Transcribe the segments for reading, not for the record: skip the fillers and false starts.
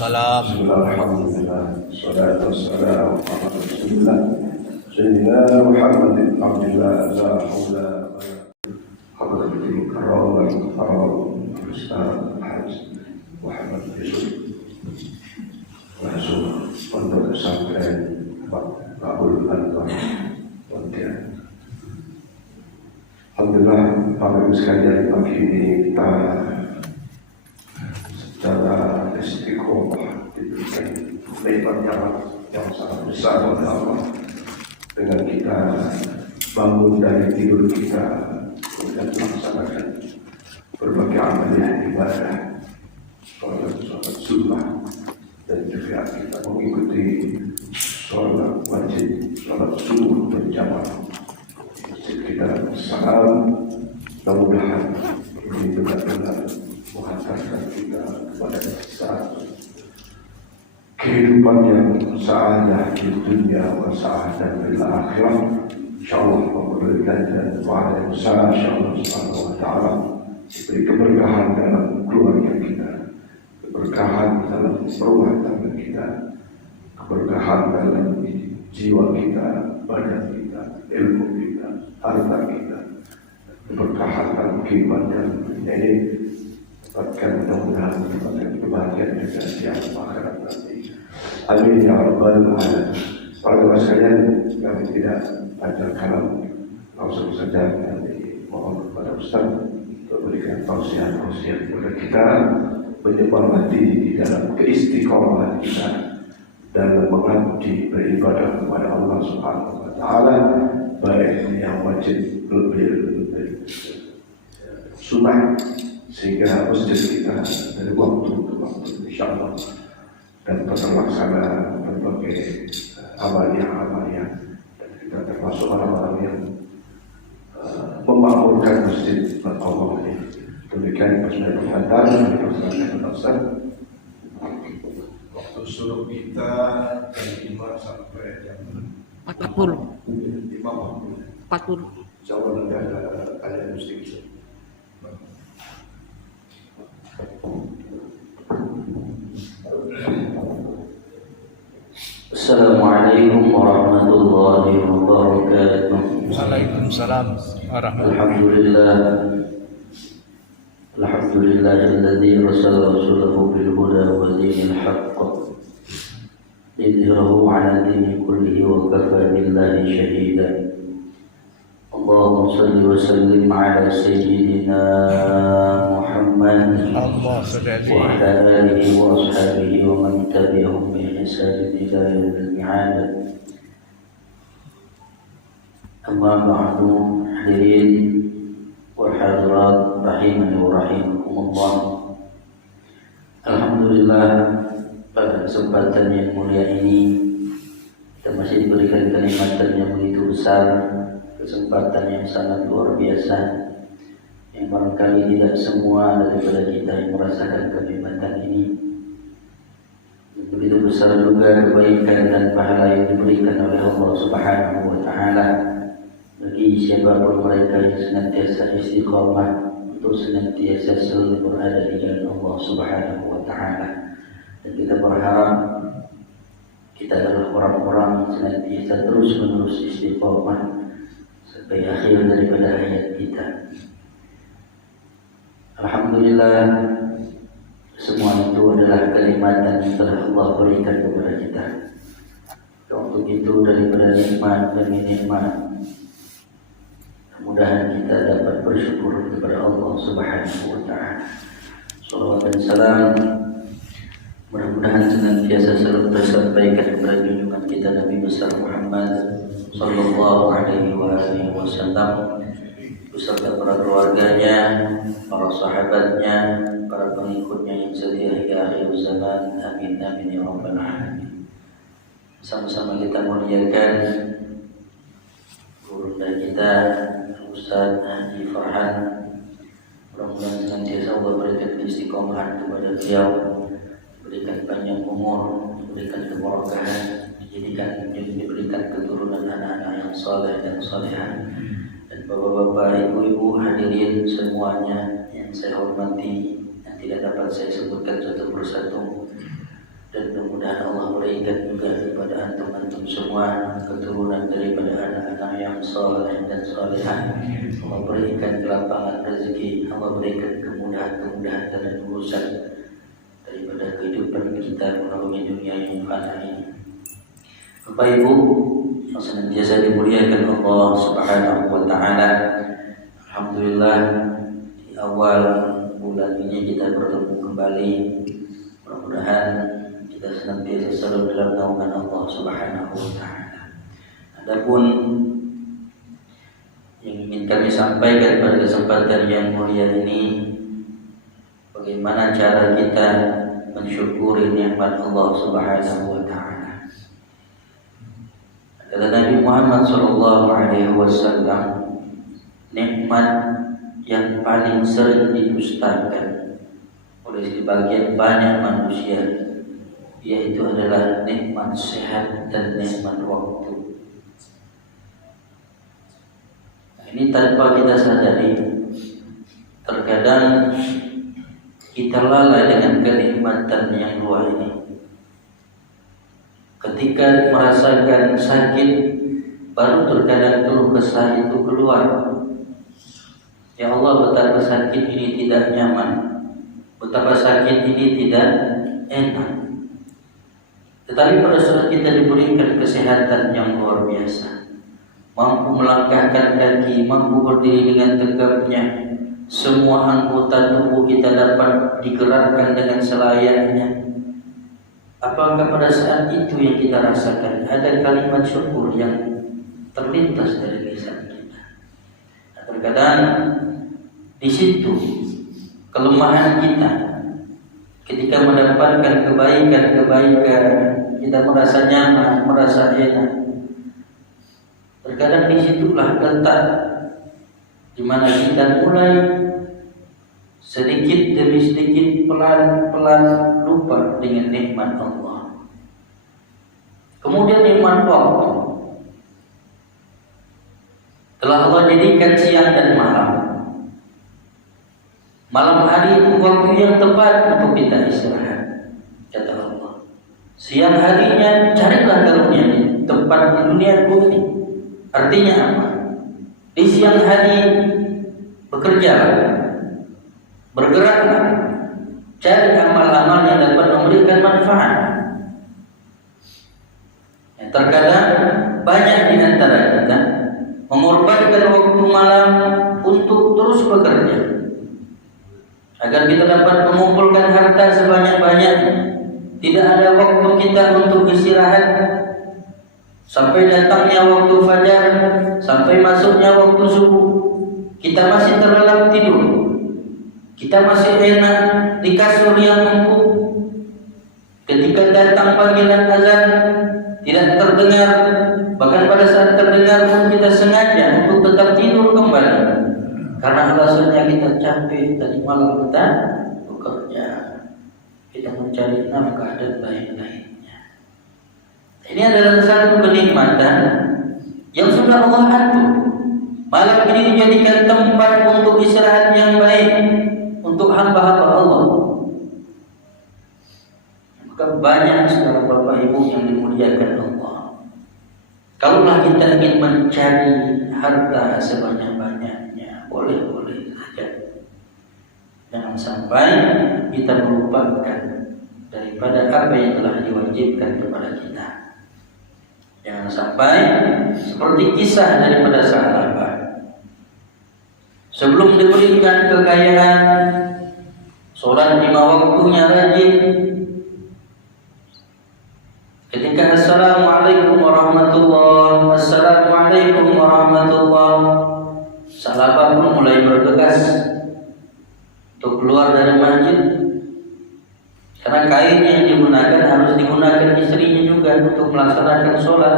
Waalaikumsalam. Alhamdulillah, salatu wassalamu ala Rasulillah Sayyidina Muhammadin Abdillah la haula hadratil karam Ustaz Haji Muhammad Yusuf Masuk Pondok Pesantren Babul Anwar Pontianak. Alhamdulillah, Bapak Ibu sekalian, pagi ini kita secara istiqomah diberikan nikmat yang sangat besar oleh Allah dengan kita bangun dari tidur kita dan melaksanakan berbagai amalan ibadah, sholat sunnah, dan juga kita mengikuti sholat wajib, sholat subuh berjamaah masjid kita salam. Mudah-mudahan ini benar-benar menghantarkan kita kepada satu kehidupan yang sa'adah di dunia wa sa'adah di akhirah. InsyaAllah memberikan dan wa'ala yang besar InsyaAllah subhanahu wa ta'ala diberi keberkahan dalam keluarga kita, keberkahan dalam rumah tangga kita, keberkahan dalam jiwa kita, badan kita, ilmu kita, harta kita, keberkahan dalam kehidupan ini dapatkan, mudah-mudahan dapatkan kebahagiaan juga di alam akhirat nanti. Amin ya rabbal alamin. Para jemaah sekalian, kami tidak panjang kalam, langsung saja kami mohon kepada Ustaz untuk berikan tausiah kepada kita, menyemangati di dalam keistiqomahan kita dalam mengabdi beribadah kepada Allah Subhanahu wa taala, baik yang wajib lebih sunnah, sehingga masjid kita dari waktu ke waktu insyaallah dan terlaksana berbagai amalia dan kita termasuk orang-orang yang memakmurkan masjid Allah ini. Demikian persoalan pengantar dari persoalan Ustaz. Waktu suruh kita jam 5 sampai jam 40. 40. Insyaallah nanti ada musik. Assalamualaikum warahmatullahi wabarakatuh. Waalaikumsalam warahmatullahi Alhamdulillah. Alhamdulillahilladzi arsala rasulahu bil huda wa dinil haqq lidhhirahu 'ala dini kullihi wa kafa billahi shahida. Allahumma shalli wa sallim 'ala sayyidina Muhammad wa ala alihi wa ashabihi wa man tabi'ahum bi ihsan ila yaumil mi'ad. Amma ba'du, hadirin wal hadirat rahimani wa rahimakumullah. Alhamdulillah, pada kesempatan yang mulia ini kita masih diberikan kenikmatan yang begitu besar, kesempatan yang sangat luar biasa, yang barangkali tidak semua daripada kita yang merasakan kenikmatan ini. Begitu besar juga kebaikan dan pahala yang diberikan oleh Allah Subhanahu wa taala bagi siapapun mereka yang senantiasa istiqamah untuk senantiasa selalu berada di jalan Allah Subhanahu wa taala. Dan kita berharap kita adalah orang-orang yang senantiasa terus-menerus istiqamah sampai akhir daripada hayat kita. Alhamdulillah, semua itu adalah kenikmatan yang telah Allah berikan kepada kita. Untuk itu daripada nikmat demi nikmat, mudah-mudahan kita dapat bersyukur kepada Allah Subhanahu wa taala. Salawat dan salam mudah-mudahan senantiasa selalu tersampaikan kepada junjungan kita Nabi besar Muhammad sallallahu alaihi wasallam beserta para keluarganya, para sahabatnya, para pengikutnya yang setia hingga akhir zaman. Amin amin ya rabbal alamin. Sama-sama kita muliakan guru kita Ustaz Haji Farhan. Mudah-mudahan senantiasa Allah berikan istiqomahan kepada beliau, berikan panjang umur, berikan keberkahan, diberikan keturunan anak-anak yang saleh dan salehah. Dan bapak-bapak, ibu-ibu, hadirin semuanya yang saya hormati, yang tidak dapat saya sebutkan satu persatu. dan mudah-mudahan Allah berikan juga kepada antum-antum semua keturunan daripada anak-anak yang saleh dan salihah. Allah berikan kelapangan rezeki, Allah berikan kemudahan-kemudahan dalam urusan daripada kehidupan kita melalui dunia yang fana ini. Bapak Ibu yang senantiasa dimuliakan Allah Subhanahu wa taala, alhamdulillah di awal bulan ini kita bertemu kembali. Mudah-mudahan kita senantiasa selalu dalam naungan Allah Subhanahu wa taala. Adapun yang ingin kami sampaikan pada kesempatan yang mulia ini, bagaimana cara kita mensyukuri nikmat Allah Subhanahu wa taala. Kata Nabi Muhammad SAW, nikmat yang paling sering didustakan oleh sebagian banyak manusia, yaitu adalah nikmat sehat dan nikmat waktu. Nah, ini tanpa kita sadari, terkadang kita lalai dengan kenikmatan yang luar ini. Ketika merasakan sakit, baru terkadang keluh kesah itu keluar. Ya Allah, betapa sakit ini tidak nyaman, betapa sakit ini tidak enak. Tetapi pada saat kita diberikan kesehatan yang luar biasa, mampu melangkahkan kaki, mampu berdiri dengan tegapnya, semua anggota tubuh kita dapat digerakkan dengan selayaknya, apakah pada saat itu yang kita rasakan ada kalimat syukur yang terlintas dari lisan kita? Nah, terkadang di situ kelemahan kita. Ketika mendapatkan kebaikan-kebaikan, kita merasa nyaman, merasa enak. Terkadang disitulah letak di mana kita mulai sedikit demi sedikit pelan-pelan lupa dengan nikmat Allah. Kemudian nikmat waktu. Telah Allah jadikan siang dan malam. Malam hari itu waktu yang tepat untuk kita istirahat, kata Allah. Siang harinya carilah karunia tempat di dunia ini. Artinya apa? Di siang hari bekerjalah, bergeraklah, cari amal-amal yang dapat memberikan manfaat. Terkadang banyak di antara kita mengorbankan waktu malam untuk terus bekerja, agar kita dapat mengumpulkan harta sebanyak-banyaknya. Tidak ada waktu kita untuk istirahat. Sampai datangnya waktu fajar, sampai masuknya waktu subuh, kita masih terlelap tidur. Kita masih enak di kasur yang empuk. Ketika datang panggilan azan, tidak terdengar. Bahkan pada saat terdengar pun kita sengaja untuk tetap tidur kembali, karena alasannya kita capek tadi malam kita bekerja, kita mencari nafkah dan lain-lainnya. Ini adalah satu kenikmatan yang sudah Allah atur. Malam ini dijadikan tempat untuk istirahat yang baik untuk hamba-hamba Allah. Maka banyak saudara Bapak Ibu yang dimuliakan Allah. Kalaulah kita ingin mencari harta sebanyak-banyaknya, boleh-boleh saja. Jangan sampai kita melupakan daripada apa yang telah diwajibkan kepada kita. Jangan sampai seperti kisah daripada sahabat. Sebelum diberikan kekayaan, sholat 5 waktunya rajin. Ketika Assalamualaikum warahmatullahi wabarakatuh, Assalamualaikum warahmatullahi wabarakatuh, sahabat pun mulai bergegas untuk keluar dari masjid. Karena kain yang digunakan harus digunakan istrinya juga untuk melaksanakan sholat.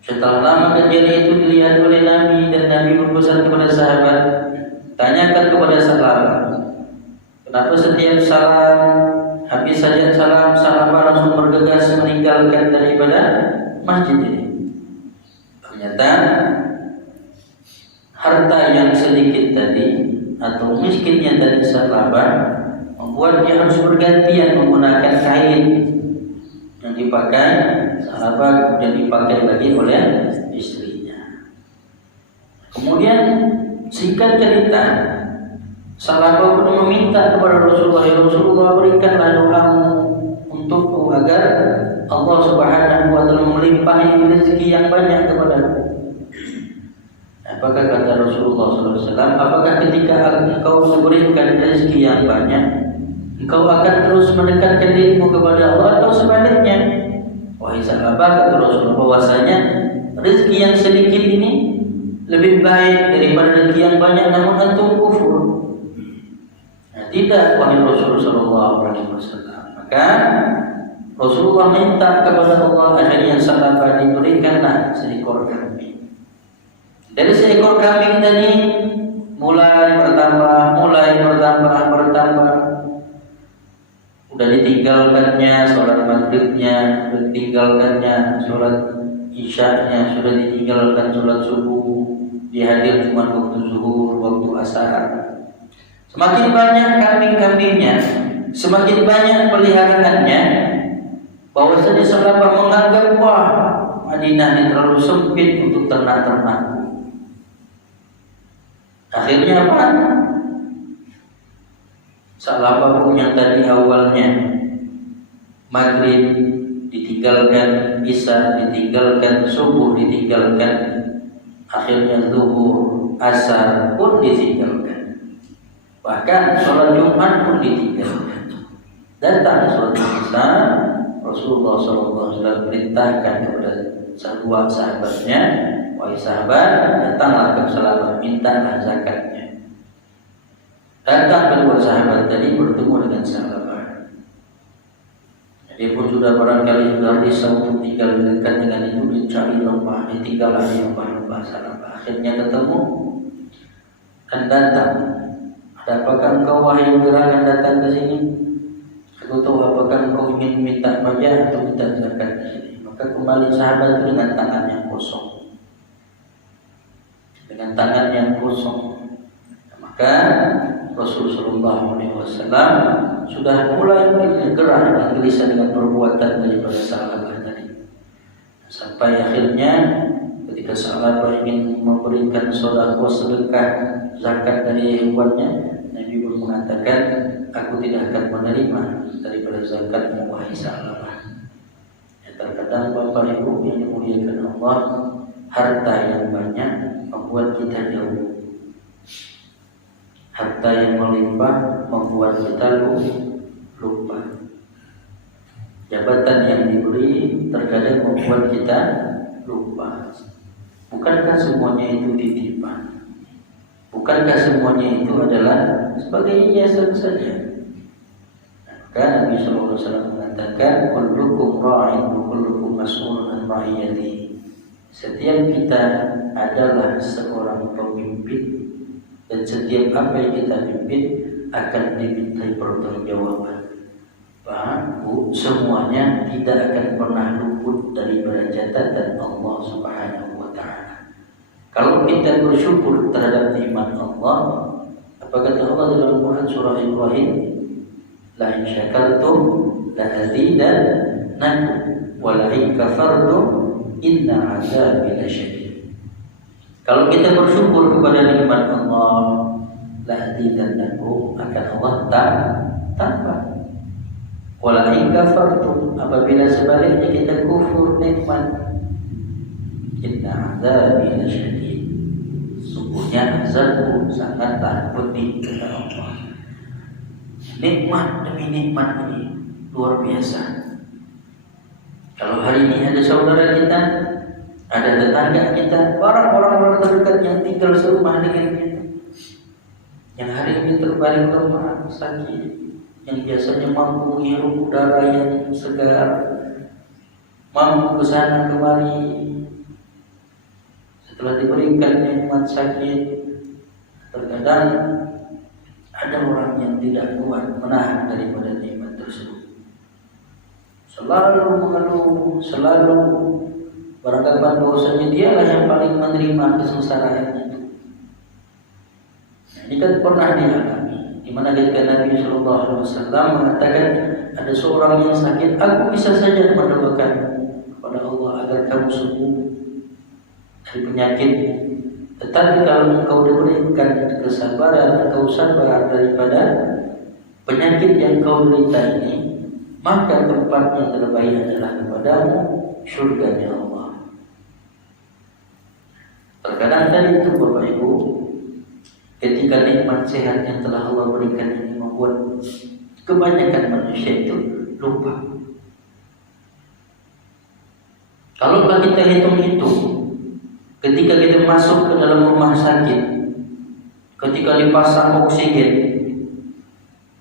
Setelah lama kejadian itu dilihat oleh Nabi, dan Nabi berpesan kepada sahabat, tanyakan kepada sahabat, kenapa setiap salam, habis saja salam, sahabat langsung bergegas meninggalkan daripada masjid ini. Ternyata harta yang sedikit tadi atau miskinnya dari sahabat membuat dia harus bergantian menggunakan kain yang dipakai sahabat dan dipakai lagi oleh istrinya. Kemudian singkat cerita, sahabat pun meminta kepada Rasulullah, ya Rasulullah, berikanlah doamu untukku agar Allah Subhanahu wa taala melimpahi rezeki yang banyak kepadaku. Apakah kata Rasulullah SAW, apakah ketika engkau diberikan rezeki yang banyak, engkau akan terus mendekatkan dirimu kepada Allah, atau sebaliknya? Wahai sahabat, kata Rasulullah, bahwasanya rezeki yang sedikit ini lebih baik daripada rezeki yang banyak namun antum kufur. Nah, tidak, wahai Rasulullah SAW. Maka Rasulullah minta kepada Allah, akhirnya sahabat diberikanlah seekor kambing. Dari seekor kambing tadi mulai bertambah. Udah ditinggalkannya sholat maghribnya, sudah ditinggalkannya sholat isyanya, sudah ditinggalkan sholat subuh, dihadir cuma waktu zuhur, waktu asar. Semakin banyak kambing-kambingnya, semakin banyak peliharaannya, bahwasanya sahabat menganggap, wah, Madinah ini terlalu sempit untuk ternak-ternak. Akhirnya apa? Sahabat pun yang tadi awalnya maghrib ditinggalkan, isya ditinggalkan, subuh ditinggalkan, akhirnya zuhur, asar pun ditinggalkan, bahkan sholat Jumat pun ditinggalkan. Datang sholat isya, Rasulullah SAW perintahkan kepada kedua sahabatnya, wahai sahabat, datanglah ke sahabat, mintalah zakatnya. Datang kedua sahabat tadi bertemu dengan sahabat. Dia pun sudah barangkali sudah risau untuk tinggal dekat dengan itu, dicari lembah, ditinggal lagi lembah sahabat. Akhirnya ketemu dan datang. Ada apakah engkau wahai gerangan datang ke sini? Aku tahu apakah engkau ingin minta pajak atau minta zakat di sini. Maka kembali sahabat itu dengan tangan yang kosong. Dengan tangan yang kosong. Maka Rasulullah SAW sudah mulai gerah dan gelisah dengan perbuatan daripada sahabat tadi. Sampai akhirnya ketika sahabat ingin memberikan sedekah zakat dari hewannya, Nabi pun mengatakan, aku tidak akan menerima daripada zakatmu wahai sahabat. Ya, terkadang Bapak Ibu yang dimuliakan Allah, harta yang banyak membuat kita jauh. Harta yang melimpah membuat kita lupa. Jabatan yang diberi terkadang membuat kita lupa. Bukankah semuanya itu titipan? Bukankah semuanya itu adalah sebagai hiasan saja? Maka Nabi SAW mengatakan, kullukum ra'in wa kullukum mas'ulun an ra'iyatihi. Setiap kita adalah seorang pemimpin, dan setiap apa yang kita pimpin akan dimintai pertanggungjawaban. Bahwa semuanya tidak akan pernah luput daripada catatan Allah Subhanahu wa taala. Kalau kita bersyukur terhadap nikmat Allah, apa kata Allah dalam Quran surah Ibrahim? La in syakartum la azidannakum wa la in kafartum inna 'adzabi lasyadid. Kalau kita bersyukur kepada nikmat Allah, la'azidannakum, akan Allah tambah. Wala in kafartum, apabila sebaliknya kita kufur nikmat, inna 'adzabi lasyadid, sungguhnya azabku sangatlah pedih kata Allah. Nikmat demi nikmat ini luar biasa. Kalau hari ini ada saudara kita, ada tetangga kita, orang-orang terdekat yang tinggal serumah dengan kita, yang hari ini terbaring lemah, sakit, yang biasanya mampu menghirup udara yang segar, mampu ke sana kemari, setelah diberikan nikmat sakit, terkadang ada orang yang tidak kuat menahan daripada nikmat tersebut. Selalu mengeluh, selalu beranggapan bahwasanya dialah yang paling menerima kesengsaraan itu. Ini kan pernah dialami Di mana ketika Nabi SAW mengatakan ada seorang yang sakit, aku bisa saja mendoakan kepada Allah agar kamu sembuh dari penyakit. Tetapi kalau engkau diberikan kesabaran, engkau sabar daripada penyakit yang kau derita ini, maka tempat yang terbaik adalah kepadamu surganya Allah. Terkadang tadi itu Bapak Ibu, ketika nikmat sehat yang telah Allah berikan ini membuat kebanyakan manusia itu lupa. Kalau kita hitung-hitung, ketika kita masuk ke dalam rumah sakit, ketika dipasang oksigen,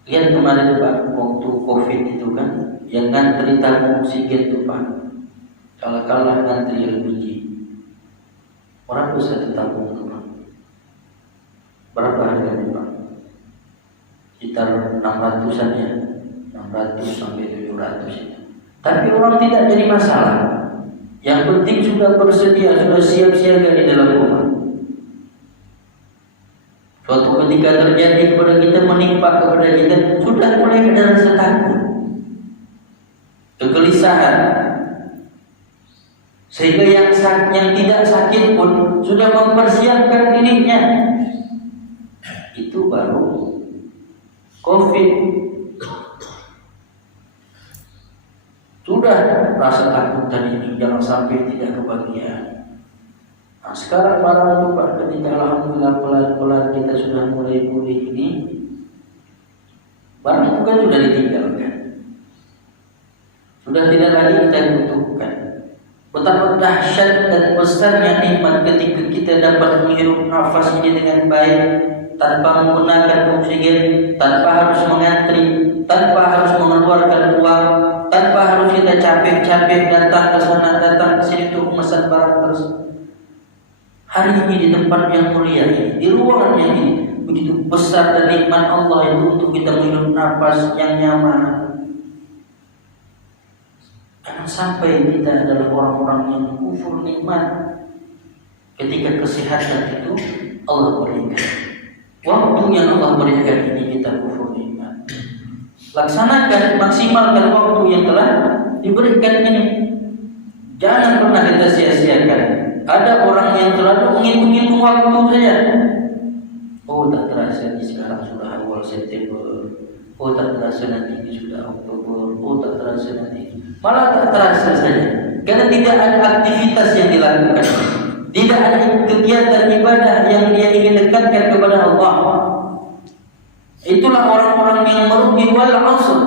lihat kemarin Pak, waktu COVID itu kan, yang ngantri tabung oksigen itu Pak, kalah ngantri LPG. Orang bisa ditabung itu Pak. Berapa harganya Pak? Sekitar 600-an ya, 600 sampai 700 itu. Tapi orang tidak jadi masalah. Yang penting sudah bersedia, sudah siap siaga di dalam rumah. Suatu ketika terjadi kepada kita, menimpa kepada kita, sudah mulai ada rasa takut, kegelisahan, sehingga yang tidak sakit pun sudah mempersiapkan dirinya. Itu baru COVID. Sudah rasa takut tadi ini, jangan sampai tidak kebahagiaan. Nah, sekarang malam itu Pak, ketika alhamdulillah pelan-pelan kita sudah mulai pulih ini, barang itu kan sudah ditinggalkan, sudah tidak lagi kita butuhkan. Betapa dahsyat dan besarnya nikmat ketika kita dapat menghirup nafas ini dengan baik, tanpa menggunakan oksigen, tanpa harus mengantri, tanpa harus mengeluarkan uang, tanpa harus kita capek-capek datang ke sana, datang ke sini untuk memesan barang terus. Hari ini di tempat yang mulia ini, di ruangan yang ini, begitu besar dan nikmat Allah itu untuk kita menghirup nafas yang nyaman. Jangan sampai kita adalah orang-orang yang kufur nikmat ketika kesehatan itu Allah berikan. Waktu yang Allah berikan ini kita kufur nikmat. Laksanakan, maksimalkan waktu yang telah diberikan ini. Jangan pernah kita sia-siakan. Ada orang yang terlalu menghitung-hitung waktu saja. Oh, tak terasa ini sekarang sudah awal September. Oh, tak terasa nanti ini sudah Oktober. Oh, tak terasa nanti. Malah tak terasa saja. Karena tidak ada aktivitas yang dilakukan. Tidak ada kegiatan ibadah yang dia ingin dekatkan kepada Allah. Itulah orang-orang yang merugi. Wal 'ashr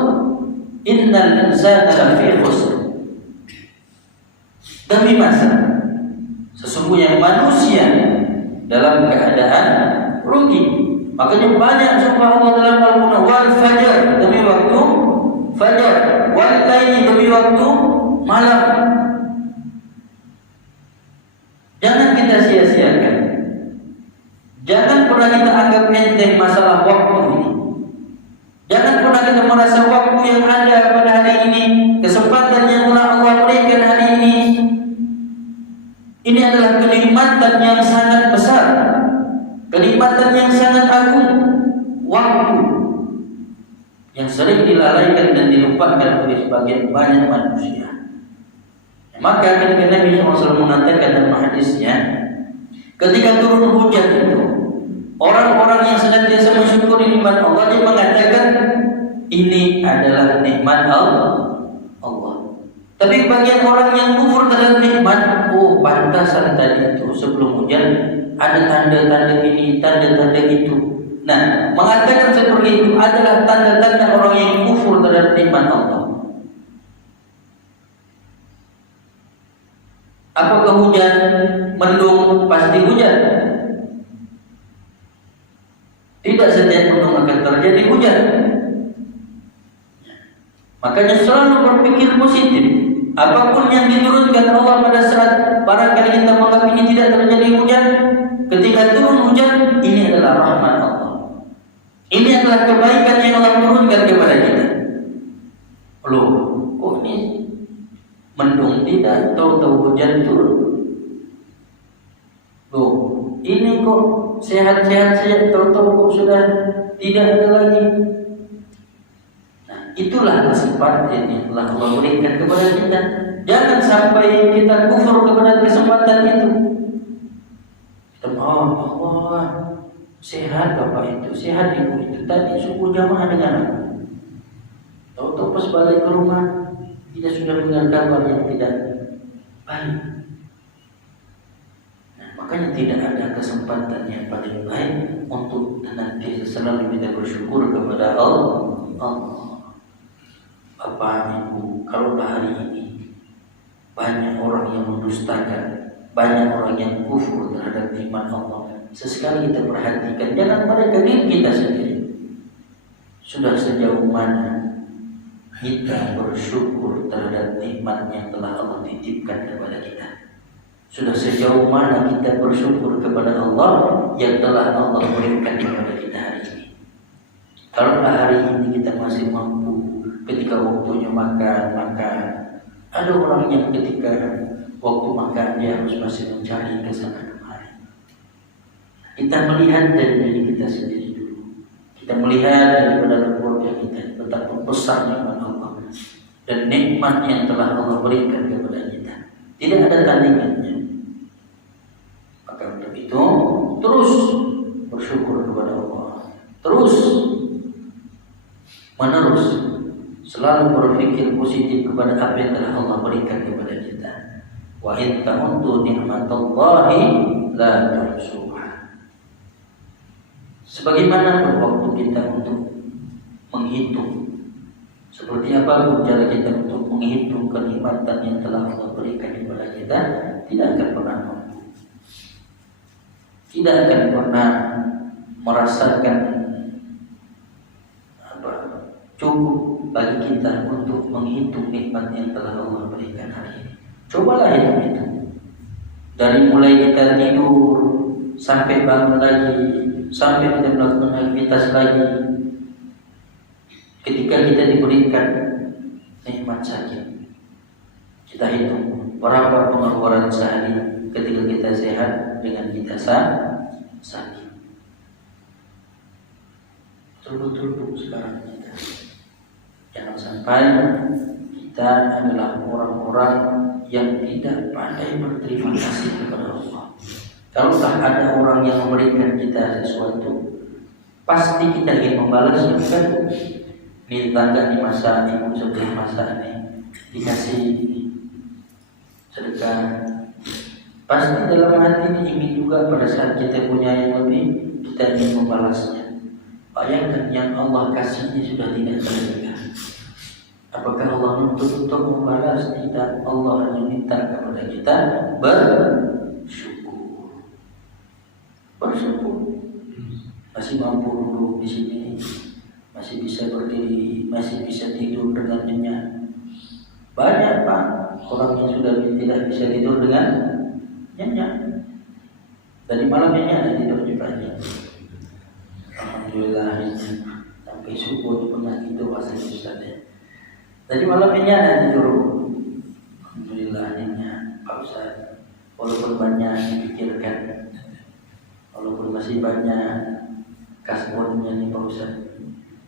innal insana lafi khusr. Demi masa, sesungguhnya manusia dalam keadaan rugi. Makanya banyak sumpah Allah dalam Al-Quran. Wal fajar, demi waktu fajar. Wal laili, demi waktu malam. Jangan kita sia-siakan. Jangan pernah kita anggap enteng masalah waktu ini. Jangan pernah kita merasa waktu yang ada pada hari ini, kesempatan yang telah Allah berikan hari ini, ini adalah kenikmatan yang sangat besar, kenikmatan yang sangat agung. Waktu yang sering dilalaikan dan dilupakan oleh sebagian banyak manusia. Maka ketika Nabi SAW mengatakan dalam hadisnya, ketika turun hujan itu, orang-orang yang senantiasa mensyukuri nikmat Allah, dia mengatakan ini adalah nikmat Allah. Tapi bagian orang yang kufur terhadap nikmat, oh pantasan tadi itu sebelum hujan ada tanda-tanda ini, tanda-tanda itu. Nah, mengatakan seperti itu adalah tanda-tanda orang yang kufur terhadap nikmat Allah. Apakah hujan, mendung, pasti hujan? Tidak setiap mendung akan terjadi hujan. Makanya selalu berpikir positif. Apapun yang diturunkan Allah pada saat barangkali kita menganggap ini tidak terjadi hujan, ketika turun hujan, ini adalah rahmat Allah. Ini adalah kebaikan yang Allah turunkan kepada kita. Loh, kok ini mendung tidak, tahu-tahu hujan turun. Loh, Ini kok sehat-sehat saja, tahu-tahu kok sudah tidak ada lagi. Nah, itulah kesempatan yang telah Allah berikan kepada kita. Jangan sampai kita kufur kepada kesempatan itu. Kita Allah, sehat bapak itu, sehat ibu itu. Tadi subuh jamaah dengan aku. Tahu-tahu pas balik ke rumah, kita sudah mendengar kabar yang tidak baik. Makanya tidak ada kesempatan yang paling baik untuk nanti selalu kita bersyukur kepada Allah. Bapak Ibu, kalau hari ini banyak orang yang mendustakan, banyak orang yang kufur terhadap iman Allah, sesekali kita perhatikan, jangan pada diri kita sendiri. Sudah sejauh mana kita bersyukur terhadap nikmat yang telah Allah titipkan kepada kita? Sudah sejauh mana kita bersyukur kepada Allah yang telah Allah berikan kepada kita hari ini? Kalau hari ini kita masih mampu ketika waktunya makan, ada orang yang ketika waktu makan dia harus masih mencari ke sana kemari. Kita melihat dari diri kita sendiri dulu. Kita melihat daripada keluarga kita betapa besarnya Allah dan nikmat yang telah Allah berikan kepada kita. Tidak ada tandingannya. Untuk itu terus bersyukur kepada Allah, terus menerus selalu berpikir positif kepada apa yang telah Allah berikan kepada kita. Wa in ta'uddu ni'matallahi la tuhsuha. Sebagaimana waktu kita untuk menghitung, seperti apa cara kita untuk menghitung kenikmatan yang telah Allah berikan kepada kita, tidak akan pernah mampu. Tidak akan pernah merasakan cukup bagi kita untuk menghitung nikmat yang telah Allah berikan hari ini. Cobalah itu. Dari mulai kita tidur sampai bangun lagi, sampai kita melakukan aktivitas lagi. Ketika kita diberikan nikmat sakit, kita hitung berapa pengeluaran sehari ketika kita sehat dengan kita sakit. Betul-betul sekarang kita jangan sampai kita adalah orang-orang yang tidak pandai berterima kasih kepada Allah. Kalaulah ada orang yang memberikan kita sesuatu, pasti kita ingin membalasnya, bukan? Ini tetangga di masa ibu sebelah masa ini dikasih sedekah, pasti dalam hati ini ingin juga pada saat kita punya yang lebih, kita ingin membalasnya. Bayangkan yang Allah kasih ini sudah tidak terhingga. Apakah Allah menuntut untuk membalas? Tidak. Allah hanya minta kepada kita bersyukur. Masih mampu duduk di sini, masih bisa berdiri, masih bisa tidur dengan nyenyak. Banyak Pak orang yang sudah tidak bisa tidur dengan nyenyak. Tadi malam nyenyak tidur di pagi. Alhamdulillah sampai subuh pernah tidur rasanya Ustaz. Tadi malam nyenyak tidur. Alhamdulillah nyenyak Pak Ustaz. Walaupun banyak dipikirkan, walaupun masih banyak kasbonnya nih Pak Ustaz.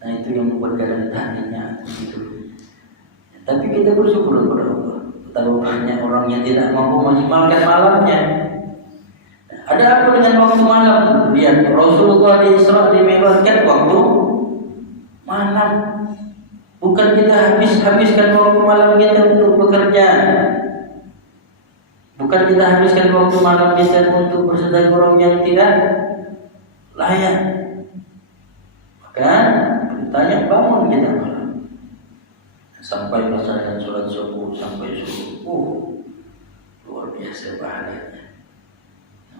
Nah itu yang membuat kadang-kadang nyenyak tidur. Tapi kita bersyukur kepada Allah. Betapa banyak orang yang tidak mampu memaksimalkan malamnya. Ada apa dengan waktu malam? Lihat Rasulullah di Isra Mi'rajkan waktu malam. Bukan kita habiskan waktu malam kita untuk bekerja. Bukan kita habiskan waktu malam kita untuk bersedekah yang tidak layak. Maka ditanya bangun kita malam sampai melaksanakan sholat subuh sampai subuh. Luar biasa bahagianya.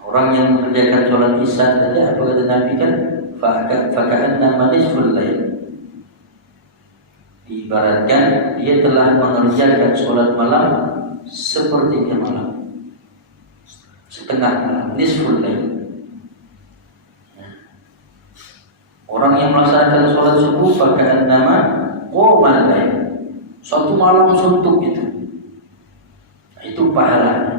Orang yang mengerjakan sholat isya saja, apa kata Nabi kan? Faka'anna nisful lail. Diibaratkan dia telah mengerjakan sholat malam sepertiga malam, setengah malam, nisful lail. Orang yang melaksanakan sholat subuh faka'anna qomal lail, suatu malam suntuk itu. Itu pahalanya.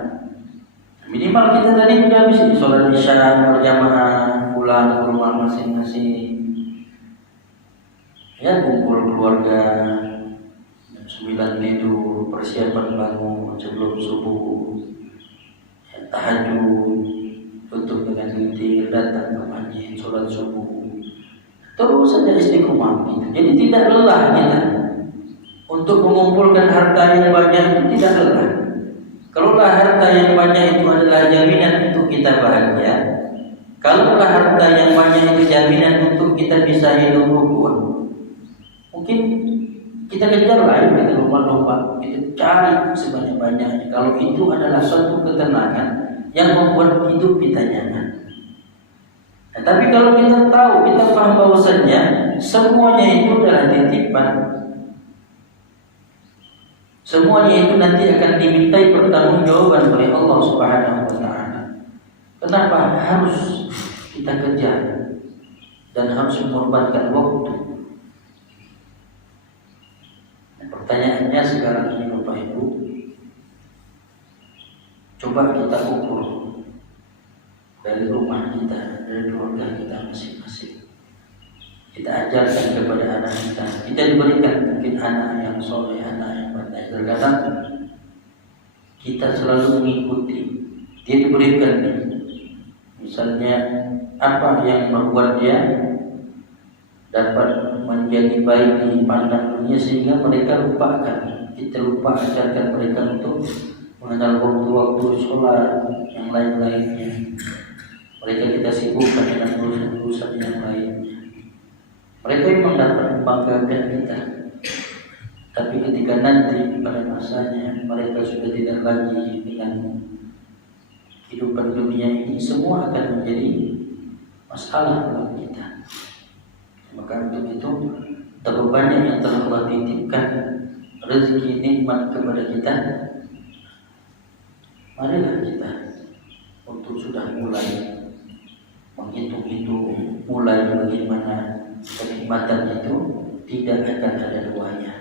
Minimal kita tadi sudah bisa sholat isya berjamaah, pulang ke rumah masing-masing, ya kumpul keluarga, 9 tidur, persiapan bangun sebelum subuh, ya, tahajud, tutup dengan witir, datang ke masjid, sholat subuh, terus saja istiqomah gitu. Jadi tidak lelah kita untuk mengumpulkan harta yang banyak itu, tidak lelah. Kalaulah harta yang banyak itu adalah jaminan untuk kita bahagia, kalaulah harta yang banyak itu jaminan untuk kita bisa hidup rukun, mungkin kita kejar lah, kita lomba-lomba, kita cari sebanyak-banyaknya. Kalau itu adalah suatu ketenangan yang membuat hidup kita nyaman. Nah, tapi kalau kita tahu, kita paham bahwasannya semuanya itu adalah titipan, semuanya itu nanti akan dimintai pertanggungjawaban oleh Allah Subhanahu wa taala. Kenapa harus kita kejar dan harus mengorbankan waktu? Pertanyaannya sekarang ini Bapak Ibu, coba kita ukur dari rumah kita, dari keluarga kita masing-masing. Kita ajarkan kepada anak kita. Kita diberikan mungkin anak yang soleh, anak yang baik. Terkadang kita selalu mengikuti. Dia diberikan misalnya apa yang membuat dia dapat menjadi baik di pandang dunia sehingga mereka lupakan. Kita lupa ajarkan mereka untuk mengenal waktu-waktu sholat yang lain-lainnya. Mereka kita sibukkan dengan urusan-urusan yang lainnya. Mereka memang dapat membanggakan kita, tapi ketika nanti pada masanya mereka sudah tidak lagi dengan kehidupan dunia ini, semua akan menjadi masalah buat kita. Maka untuk itu terlalu banyak yang telah Allah titipkan rezeki nikmat kepada kita. Marilah kita untuk sudah mulai menghitung-hitung, mulai bagaimana kenikmatan itu tidak akan ada duanya,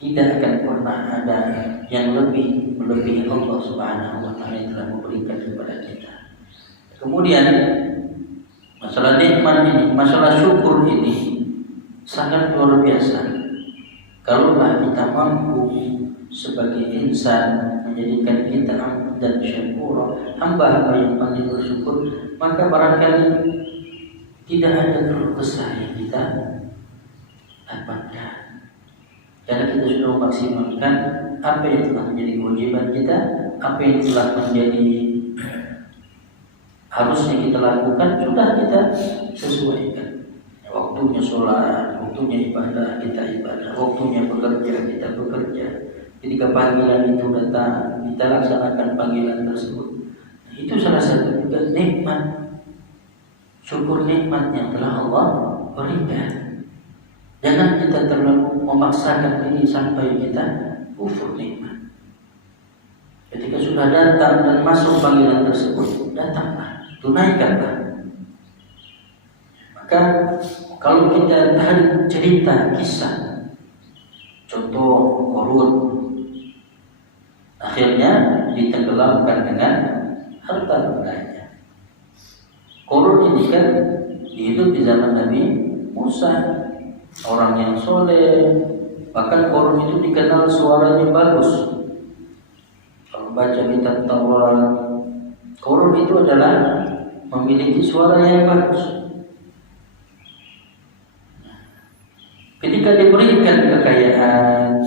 tidak akan pernah ada yang lebih melebihi Allah Subhanahu wa taala yang telah memberikan kepada kita. Kemudian masalah nikmat ini, masalah syukur ini sangat luar biasa. Kalaulah kita mampu sebagai insan menjadikan kita dan syukur, hamba yang pandai bersyukur, maka barangkali tidak ada keluh kesah yang kita dapatkan. Karena kita sudah memaksimalkan apa yang telah menjadi kewajiban kita, apa yang telah menjadi harusnya kita lakukan, sudah kita sesuaikan. Waktunya sholat, waktunya ibadah, kita ibadah, waktunya bekerja, kita bekerja. Ketika panggilan itu datang, kita laksanakan panggilan tersebut. Itu salah satu juga nikmat. Syukur nikmat yang telah Allah berikan. Jangan kita terlalu memaksakan diri sampai kita kufur nikmat. Ketika sudah datang dan masuk panggilan tersebut, datanglah, tunaikanlah. Maka kalau kita tahan cerita kisah, contoh Qarun, akhirnya ditenggelamkan dengan harta bendanya. Qarun ini kan hidup di zaman Nabi Musa, orang yang soleh, bahkan Qarun itu dikenal suaranya bagus. Kalau baca kitab Taurat, Qarun itu adalah memiliki suara yang bagus. Ketika diberikan kekayaan,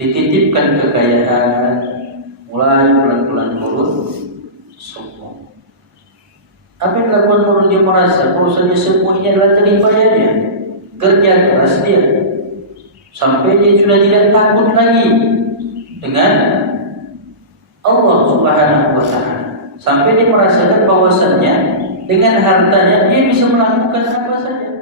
dititipkan kekayaan, mulai pelan-pelan Qarun sombong. Apa yang dilakukan Qarun? Dia merasa bahwasanya semua ini adalah jeripayanya, kerja keras dia, sampai dia sudah tidak takut lagi dengan Allah Subhanahu wa taala. Sampai dia merasakan bahwasannya dengan hartanya dia bisa melakukan apa saja.